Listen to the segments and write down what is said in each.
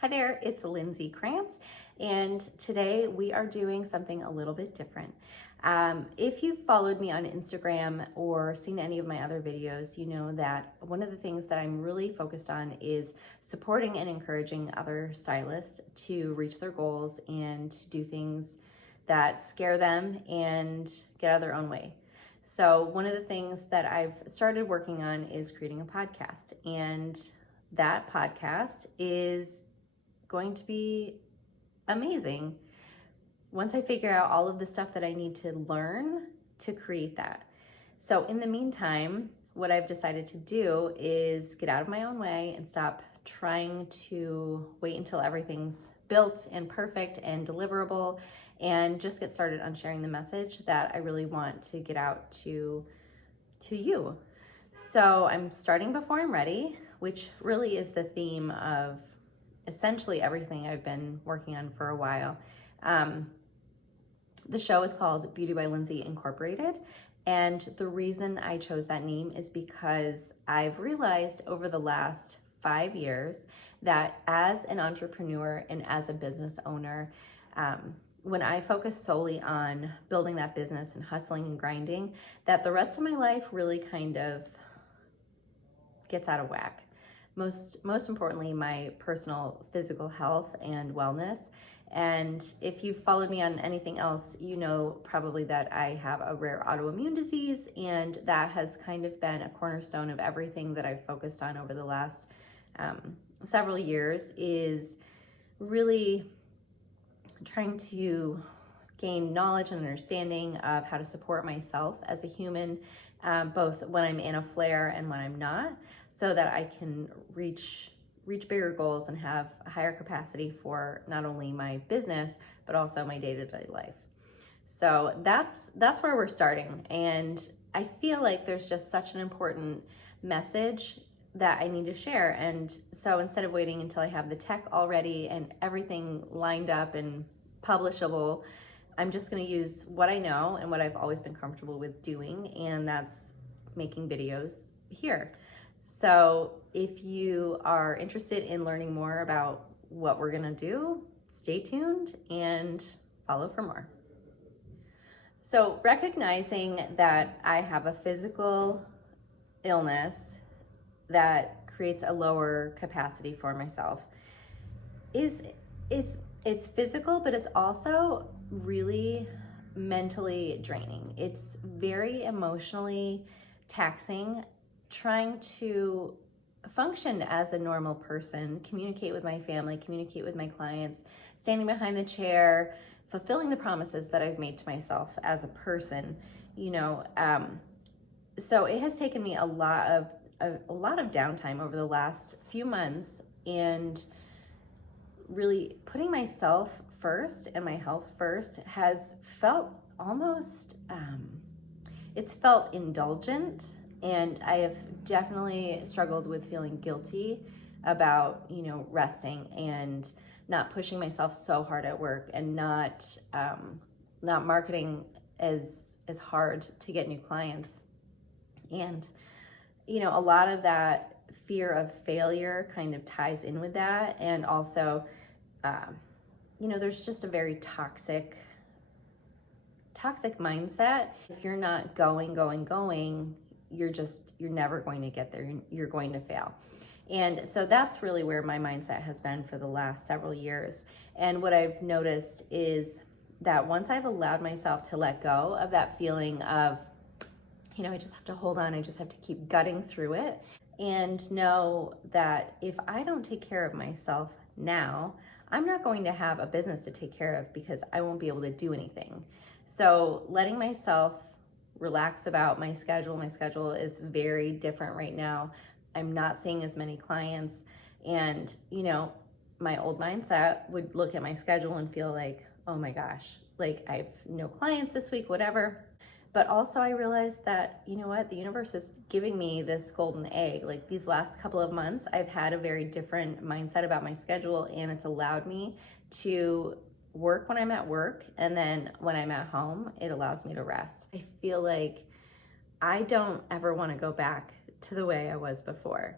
Hi there, it's Lindsay Crance, and today we are doing something a little bit different. If you've followed me on Instagram or seen any of my other videos, you know that one of the things that I'm really focused on is supporting and encouraging other stylists to reach their goals and to do things that scare them and get out of their own way. So one of the things that I've started working on is creating a podcast, and that podcast is going to be amazing once I figure out all of the stuff that I need to learn to create that. So in the meantime, what I've decided to do is get out of my own way and stop trying to wait until everything's built and perfect and deliverable, and just get started on sharing the message that I really want to get out to you. So I'm starting before I'm ready, which really is the theme of essentially everything I've been working on for a while. The show is called Beauty by Lindsay Incorporated, and the reason I chose that name is because I've realized over the last 5 years that as an entrepreneur and as a business owner, when I focus solely on building that business and hustling and grinding, that the rest of my life really kind of gets out of whack. Most importantly, my personal physical health and wellness. And if you've followed me on anything else, you know probably that I have a rare autoimmune disease, and that has kind of been a cornerstone of everything that I've focused on over the last several years, is really trying to gain knowledge and understanding of how to support myself as a human, both when I'm in a flare and when I'm not, so that I can reach bigger goals and have a higher capacity for not only my business, but also my day-to-day life. So that's where we're starting. And I feel like there's just such an important message that I need to share. And so instead of waiting until I have the tech all ready and everything lined up and publishable, I'm just going to use what I know and what I've always been comfortable with doing, and that's making videos here. So if you are interested in learning more about what we're going to do, stay tuned and follow for more. So recognizing that I have a physical illness that creates a lower capacity for myself it's physical, but it's also really mentally draining. It's very emotionally taxing trying to function as a normal person, communicate with my family, communicate with my clients, standing behind the chair, fulfilling the promises that I've made to myself as a person, so it has taken me a lot of downtime over the last few months, and really putting myself first and my health first has felt almost, it's felt indulgent, and I have definitely struggled with feeling guilty about, resting and not pushing myself so hard at work, and not marketing as hard to get new clients. And, a lot of that fear of failure kind of ties in with that. And also, there's just a very toxic mindset. If you're not going, you're never going to get there. You're going to fail. And so that's really where my mindset has been for the last several years. And what I've noticed is that once I've allowed myself to let go of that feeling of, I just have to hold on, I just have to keep gutting through it, and know that if I don't take care of myself now, I'm not going to have a business to take care of, because I won't be able to do anything. So letting myself relax about my schedule. My schedule is very different right now. I'm not seeing as many clients, and my old mindset would look at my schedule and feel like, oh my gosh, like I have no clients this week, whatever. But also I realized that, the universe is giving me this golden egg. Like these last couple of months, I've had a very different mindset about my schedule, and it's allowed me to work when I'm at work, and then when I'm at home, it allows me to rest. I feel like I don't ever want to go back to the way I was before.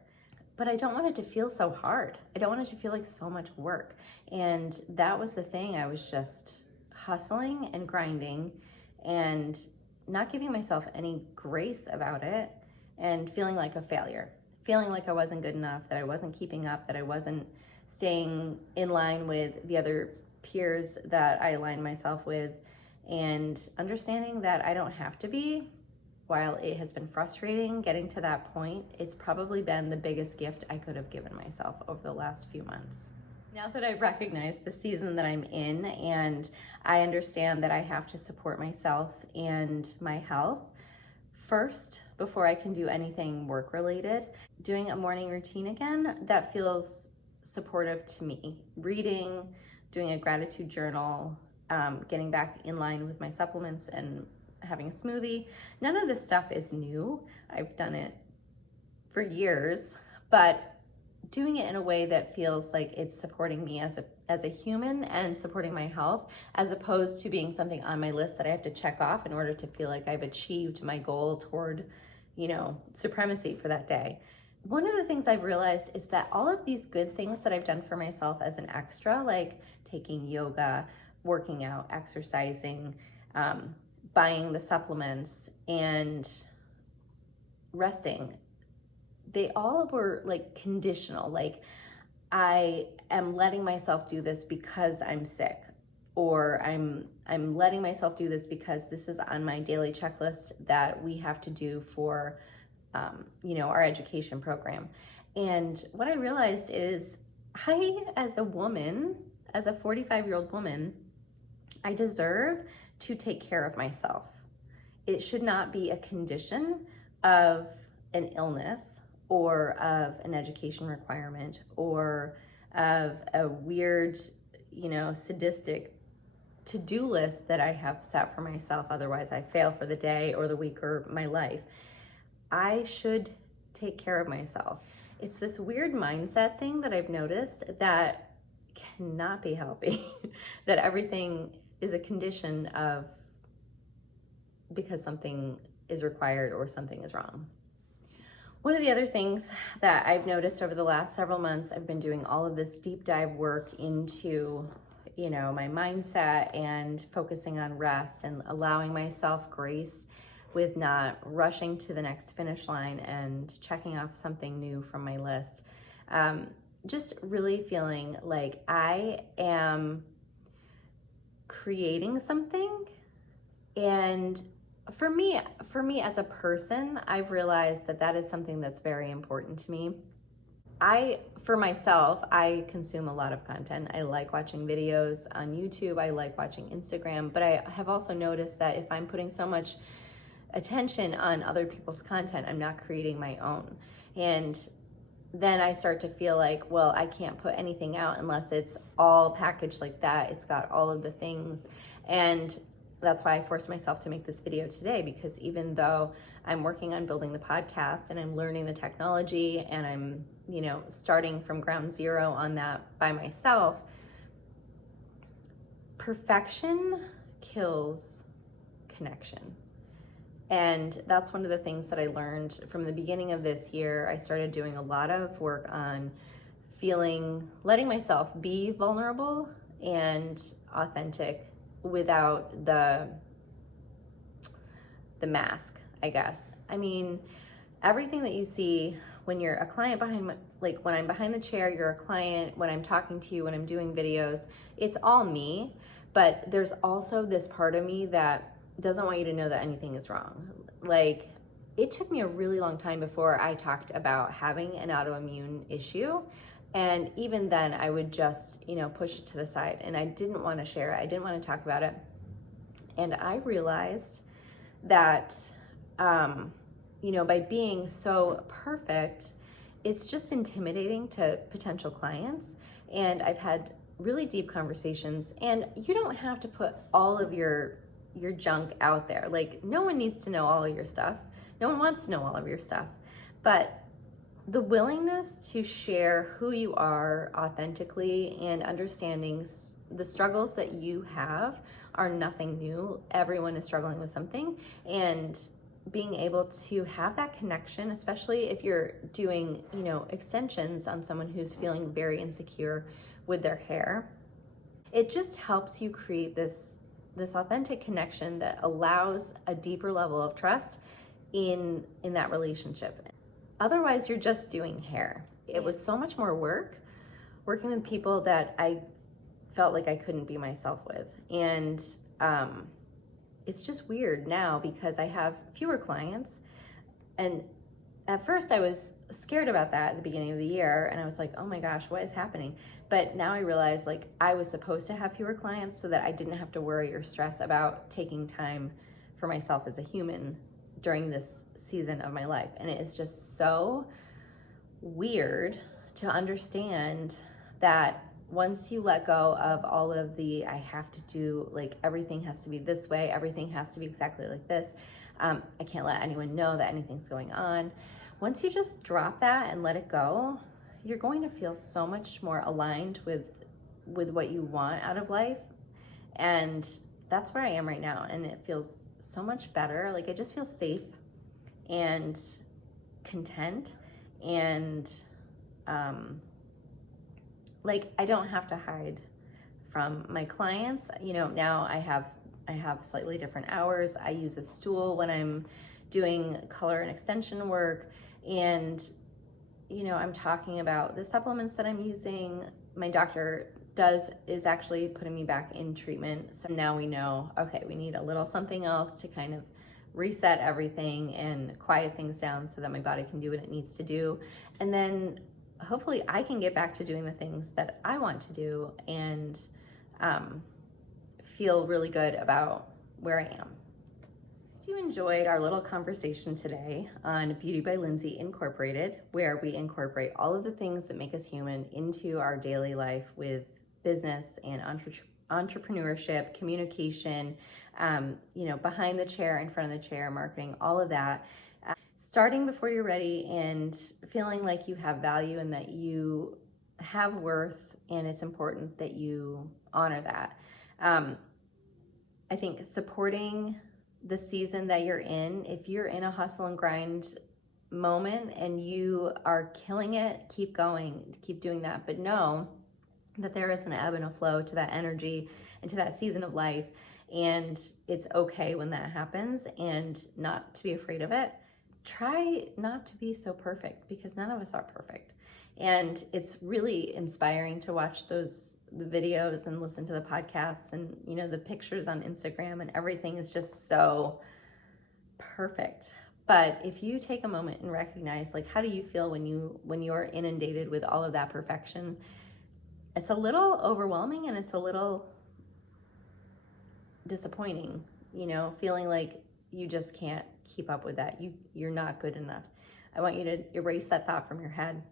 but I don't want it to feel so hard. I don't want it to feel like so much work. And that was the thing. I was just hustling and grinding and not giving myself any grace about it and feeling like a failure, feeling like I wasn't good enough, that I wasn't keeping up, that I wasn't staying in line with the other peers that I aligned myself with, and understanding that I don't have to be. While it has been frustrating getting to that point, it's probably been the biggest gift I could have given myself over the last few months. Now that I've recognized the season that I'm in and I understand that I have to support myself and my health first before I can do anything work related, doing a morning routine again that feels supportive to me. Reading, doing a gratitude journal, getting back in line with my supplements and having a smoothie. None of this stuff is new. I've done it for years, but doing it in a way that feels like it's supporting me as a human and supporting my health, as opposed to being something on my list that I have to check off in order to feel like I've achieved my goal toward, supremacy for that day. One of the things I've realized is that all of these good things that I've done for myself as an extra, like taking yoga, working out, exercising, buying the supplements, and resting, they all were like conditional. Like, I am letting myself do this because I'm sick, or I'm letting myself do this because this is on my daily checklist that we have to do for our education program. And what I realized is as a woman, as a 45-year-old woman, I deserve to take care of myself. It should not be a condition of an illness or of an education requirement or of a weird, sadistic to-do list that I have set for myself. Otherwise, I fail for the day or the week or my life. I should take care of myself. It's this weird mindset thing that I've noticed that cannot be healthy, that everything is a condition of because something is required or something is wrong. One of the other things that I've noticed over the last several months, I've been doing all of this deep dive work into, my mindset and focusing on rest and allowing myself grace with not rushing to the next finish line and checking off something new from my list. Just really feeling like I am creating something. And for me as a person, I've realized that is something that's very important to me. For myself, I consume a lot of content. I like watching videos on YouTube. I like watching Instagram, but I have also noticed that if I'm putting so much attention on other people's content, I'm not creating my own. And then I start to feel like, well, I can't put anything out unless it's all packaged like that. It's got all of the things. And that's why I forced myself to make this video today, because even though I'm working on building the podcast and I'm learning the technology and I'm, starting from ground zero on that by myself, perfection kills connection. And that's one of the things that I learned from the beginning of this year. I started doing a lot of work on letting myself be vulnerable and authentic without the mask, I guess. I mean, everything that you see when you're a client when I'm behind the chair, you're a client, when I'm talking to you, when I'm doing videos, it's all me. But there's also this part of me that doesn't want you to know that anything is wrong. Like, it took me a really long time before I talked about having an autoimmune issue. And even then I would just, push it to the side, and I didn't want to share it. I didn't want to talk about it. And I realized that, by being so perfect, it's just intimidating to potential clients. And I've had really deep conversations, and you don't have to put all of your junk out there. Like, no one needs to know all of your stuff. No one wants to know all of your stuff. But the willingness to share who you are authentically and understanding the struggles that you have are nothing new. Everyone is struggling with something. And being able to have that connection, especially if you're doing, extensions on someone who's feeling very insecure with their hair. It just helps you create this authentic connection that allows a deeper level of trust in that relationship. Otherwise, you're just doing hair. It was so much more work working with people that I felt like I couldn't be myself with. And it's just weird now because I have fewer clients. And at first I was scared about that at the beginning of the year. And I was like, oh my gosh, what is happening? But now I realize like I was supposed to have fewer clients so that I didn't have to worry or stress about taking time for myself as a human during this season of my life. And it is just so weird to understand that once you let go of all of the I have to do, like everything has to be this way, everything has to be exactly like this, I can't let anyone know that anything's going on. Once you just drop that and let it go, you're going to feel so much more aligned with what you want out of life. And that's where I am right now. And it feels so much better. Like I just feel safe and content, and like I don't have to hide from my clients. Now I have slightly different hours. I use a stool when I'm doing color and extension work, and I'm talking about the supplements that I'm using. My doctor is actually putting me back in treatment. So now we know, okay, we need a little something else to kind of reset everything and quiet things down so that my body can do what it needs to do. And then hopefully I can get back to doing the things that I want to do and feel really good about where I am. If you enjoyed our little conversation today on Beauty by Lindsay Incorporated, where we incorporate all of the things that make us human into our daily life with business and entrepreneurship, communication, behind the chair, in front of the chair, marketing, all of that. Starting before you're ready and feeling like you have value and that you have worth, and it's important that you honor that. I think supporting the season that you're in, if you're in a hustle and grind moment and you are killing it, keep going, keep doing that. But know that there is an ebb and a flow to that energy and to that season of life. And it's okay when that happens, and not to be afraid of it. Try not to be so perfect, because none of us are perfect. And it's really inspiring to watch the videos and listen to the podcasts and the pictures on Instagram, and everything is just so perfect. But if you take a moment and recognize, like, how do you feel when you're inundated with all of that perfection? It's a little overwhelming and it's a little disappointing, feeling like you just can't keep up with that. You're not good enough. I want you to erase that thought from your head,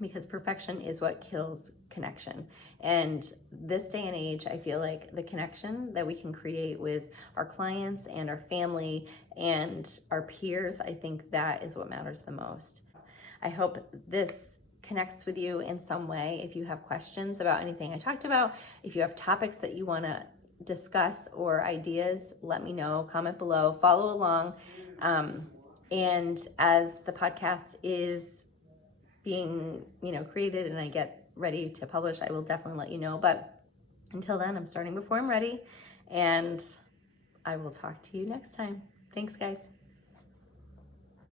because perfection is what kills connection. And this day and age, I feel like the connection that we can create with our clients and our family and our peers, I think that is what matters the most. I hope this connects with you in some way. If you have questions about anything I talked about, if you have topics that you want to discuss or ideas, let me know. Comment below, follow along. And as the podcast is being created and I get ready to publish, I will definitely let you know. But until then, I'm starting before I'm ready, and I will talk to you next time. Thanks, guys.